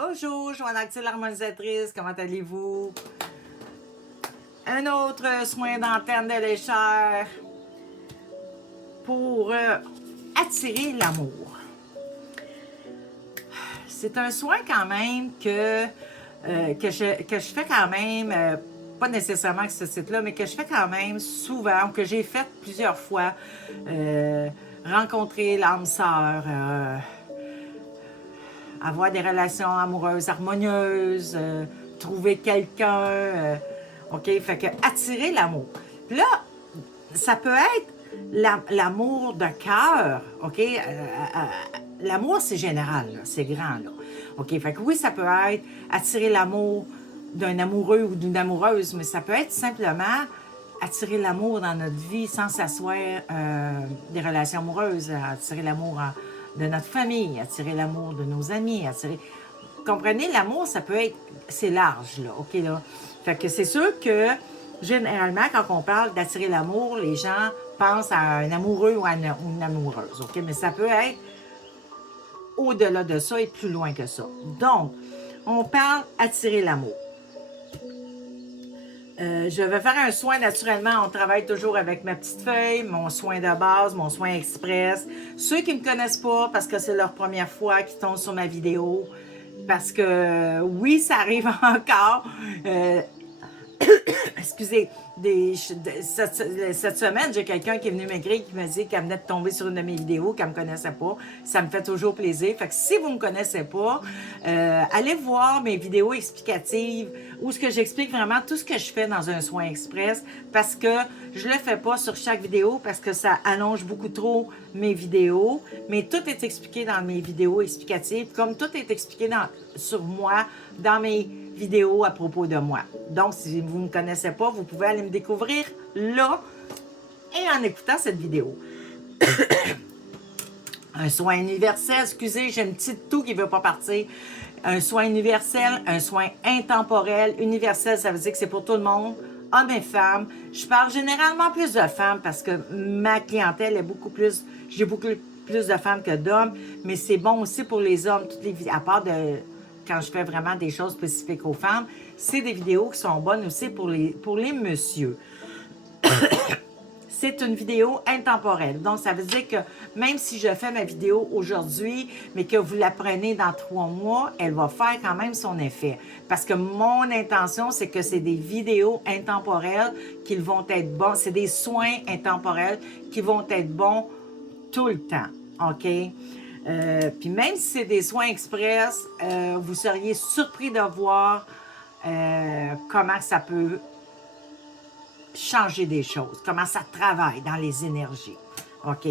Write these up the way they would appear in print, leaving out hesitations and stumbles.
Bonjour, Joanne-Actile, l'harmonisatrice, comment allez-vous? Un autre soin d'antenne de lécheur pour attirer l'amour. C'est un soin quand même que je fais quand même, pas nécessairement que ce site-là, mais que je fais quand même souvent, que j'ai fait plusieurs fois, rencontrer l'âme sœur, avoir des relations amoureuses harmonieuses, trouver quelqu'un, OK? Fait que attirer l'amour. Puis là, ça peut être l'amour de cœur, OK? L'amour, c'est général, là, c'est grand, là. OK? Fait que oui, ça peut être attirer l'amour d'un amoureux ou d'une amoureuse, mais ça peut être simplement attirer l'amour dans notre vie sans s'asseoir des relations amoureuses, attirer l'amour de notre famille, attirer l'amour de nos amis, attirer... Comprenez, l'amour, ça peut être... C'est large, là, OK, là? Fait que c'est sûr que, généralement, quand on parle d'attirer l'amour, les gens pensent à un amoureux ou à une amoureuse, OK? Mais ça peut être au-delà de ça et plus loin que ça. Donc, on parle attirer l'amour. Je vais faire un soin naturellement. On travaille toujours avec ma petite feuille, mon soin de base, mon soin express. Ceux qui ne me connaissent pas parce que c'est leur première fois qui tombent sur ma vidéo, parce que oui, ça arrive encore. Excusez, cette semaine, j'ai quelqu'un qui est venu m'écrire qui m'a dit qu'elle venait de tomber sur une de mes vidéos, qu'elle ne me connaissait pas. Ça me fait toujours plaisir. Fait que si vous ne me connaissez pas, allez voir mes vidéos explicatives où ce que j'explique vraiment tout ce que je fais dans un soin express parce que je le fais pas sur chaque vidéo parce que ça allonge beaucoup trop mes vidéos. Mais tout est expliqué dans mes vidéos explicatives, comme tout est expliqué sur moi dans mes vidéos à propos de moi. Donc, si vous ne me connaissez pas, vous pouvez aller me découvrir là et en écoutant cette vidéo. Un soin universel, excusez, j'ai une petite toux qui ne veut pas partir. Un soin universel, un soin intemporel. Universel, ça veut dire que c'est pour tout le monde, hommes et femmes. Je parle généralement plus de femmes parce que ma clientèle est beaucoup plus... J'ai beaucoup plus de femmes que d'hommes, mais c'est bon aussi pour les hommes, à part de... Quand je fais vraiment des choses spécifiques aux femmes, c'est des vidéos qui sont bonnes aussi pour les messieurs. C'est une vidéo intemporelle. Donc, ça veut dire que même si je fais ma vidéo aujourd'hui, mais que vous la prenez dans 3 mois, elle va faire quand même son effet. Parce que mon intention, c'est que c'est des vidéos intemporelles qui vont être bons. C'est des soins intemporels qui vont être bons tout le temps. OK? Puis même si c'est des soins express, vous seriez surpris de voir comment ça peut changer des choses, comment ça travaille dans les énergies. OK?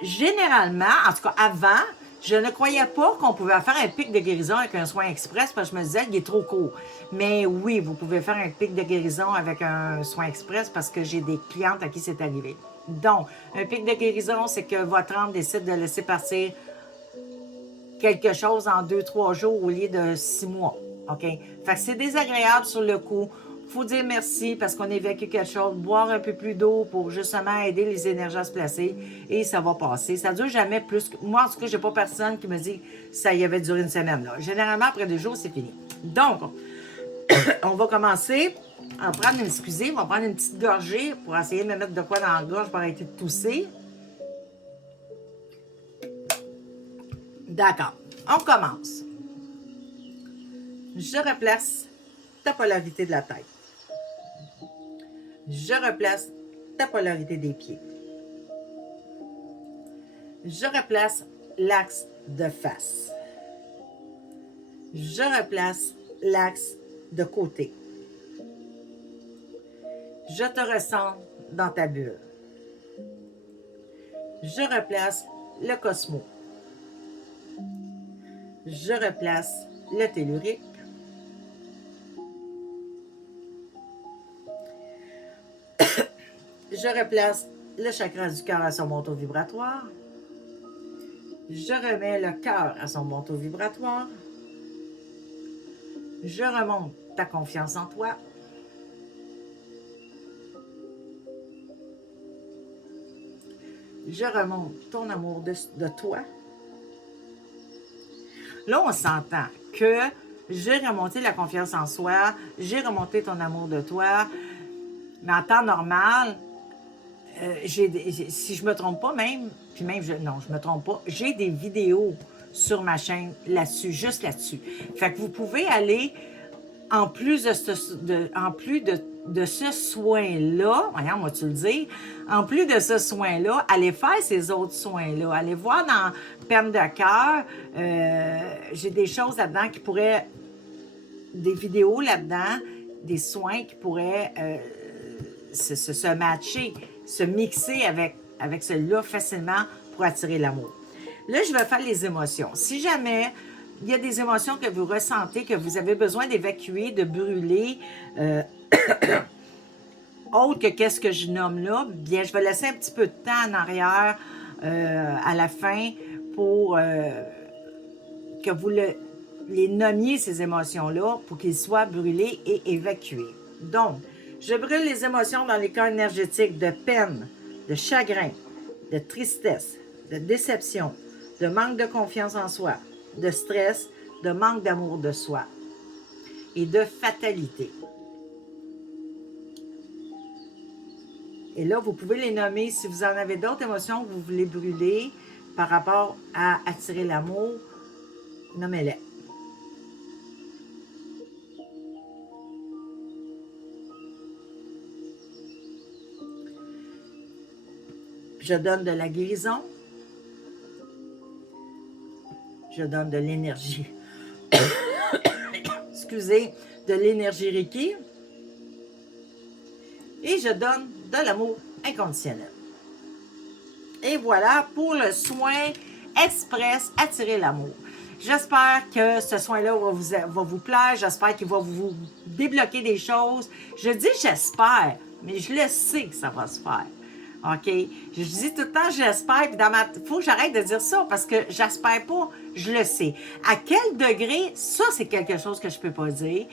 Généralement, en tout cas avant, je ne croyais pas qu'on pouvait faire un pic de guérison avec un soin express parce que je me disais qu'il est trop court. Mais oui, vous pouvez faire un pic de guérison avec un soin express parce que j'ai des clientes à qui c'est arrivé. Donc, un pic de guérison, c'est que votre âme décide de laisser partir quelque chose en 2-3 jours au lieu de 6 mois. OK? Fait que c'est désagréable sur le coup. Il faut dire merci parce qu'on a vécu quelque chose, boire un peu plus d'eau pour justement aider les énergies à se placer et ça va passer. Ça dure jamais plus que... Moi, en tout cas, j'ai pas personne qui me dit que ça y avait duré une semaine. Là. Généralement, après 2 jours, c'est fini. Donc, on va commencer à prendre, excusez, on va prendre une petite gorgée pour essayer de me mettre de quoi dans la gorge pour arrêter de tousser. D'accord. On commence. Je replace ta polarité de la tête. Je replace ta polarité des pieds. Je replace l'axe de face. Je replace l'axe de côté. Je te ressens dans ta bulle. Je replace le cosmo. Je replace le tellurique. Je replace le chakra du cœur à son manteau vibratoire. Je remets le cœur à son manteau vibratoire. Je remonte ta confiance en toi. Je remonte ton amour de toi. Là, on s'entend que j'ai remonté la confiance en soi, j'ai remonté ton amour de toi, mais en temps normal, si je me trompe pas même, puis même, non, je me trompe pas, j'ai des vidéos sur ma chaîne là-dessus, juste là-dessus. Fait que vous pouvez aller, en plus de ce soin-là, voyons, moi tu le dire, en plus de ce soin-là, allez faire ces autres soins-là. Allez voir dans Peine de cœur, j'ai des choses là-dedans qui pourraient, des vidéos là-dedans, des soins qui pourraient se matcher, se mixer avec celui-là facilement pour attirer l'amour. Là, je vais faire les émotions. Si jamais il y a des émotions que vous ressentez, que vous avez besoin d'évacuer, de brûler, autre que qu'est-ce que je nomme là, bien, je vais laisser un petit peu de temps en arrière à la fin pour que vous les nommiez, ces émotions-là, pour qu'ils soient brûlés et évacués. Donc, je brûle les émotions dans les corps énergétiques de peine, de chagrin, de tristesse, de déception, de manque de confiance en soi, de stress, de manque d'amour de soi et de fatalité. Et là, vous pouvez les nommer si vous en avez d'autres émotions que vous voulez brûler par rapport à attirer l'amour, nommez-les. Je donne de la guérison. Je donne de l'énergie. Excusez, de l'énergie Reiki. Et je donne de l'amour inconditionnel. Et voilà pour le soin express attirer l'amour. J'espère que ce soin-là va vous plaire. J'espère qu'il va vous débloquer des choses. Je dis j'espère, mais je le sais que ça va se faire. OK? Je dis tout le temps j'espère, puis faut que j'arrête de dire ça parce que j'espère pas, je le sais. À quel degré, ça c'est quelque chose que je peux pas dire.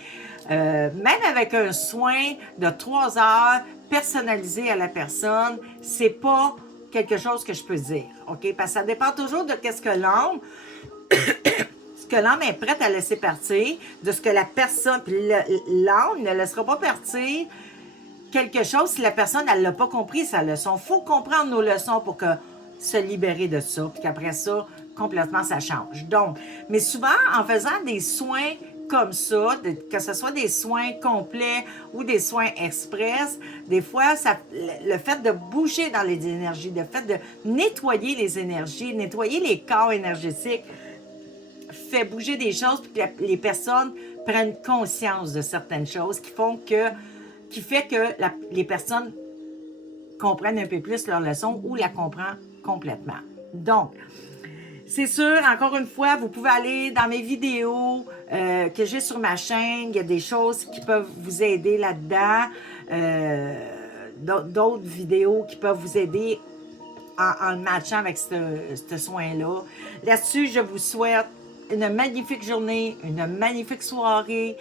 Même avec un soin de 3 heures personnalisé à la personne, c'est pas quelque chose que je peux dire. OK? Parce que ça dépend toujours de ce que l'âme est prête à laisser partir, de ce que la personne, puis l'âme ne laissera pas partir quelque chose si la personne, elle l'a pas compris, sa leçon. Il faut comprendre nos leçons pour se libérer de ça, puis qu'après ça, complètement, ça change. Donc, mais souvent, en faisant des soins comme ça, que ce soit des soins complets ou des soins express, des fois, le fait de bouger dans les énergies, le fait de nettoyer les énergies, nettoyer les corps énergétiques, fait bouger des choses, puis que les personnes prennent conscience de certaines choses qui fait que les personnes comprennent un peu plus leur leçon ou la comprennent complètement. Donc, c'est sûr, encore une fois, vous pouvez aller dans mes vidéos que j'ai sur ma chaîne. Il y a des choses qui peuvent vous aider là-dedans. D'autres vidéos qui peuvent vous aider en le matchant avec ce soin-là. Là-dessus, je vous souhaite une magnifique journée, une magnifique soirée.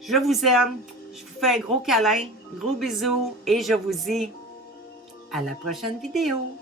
Je vous aime. Je vous fais un gros câlin, gros bisous et je vous dis à la prochaine vidéo.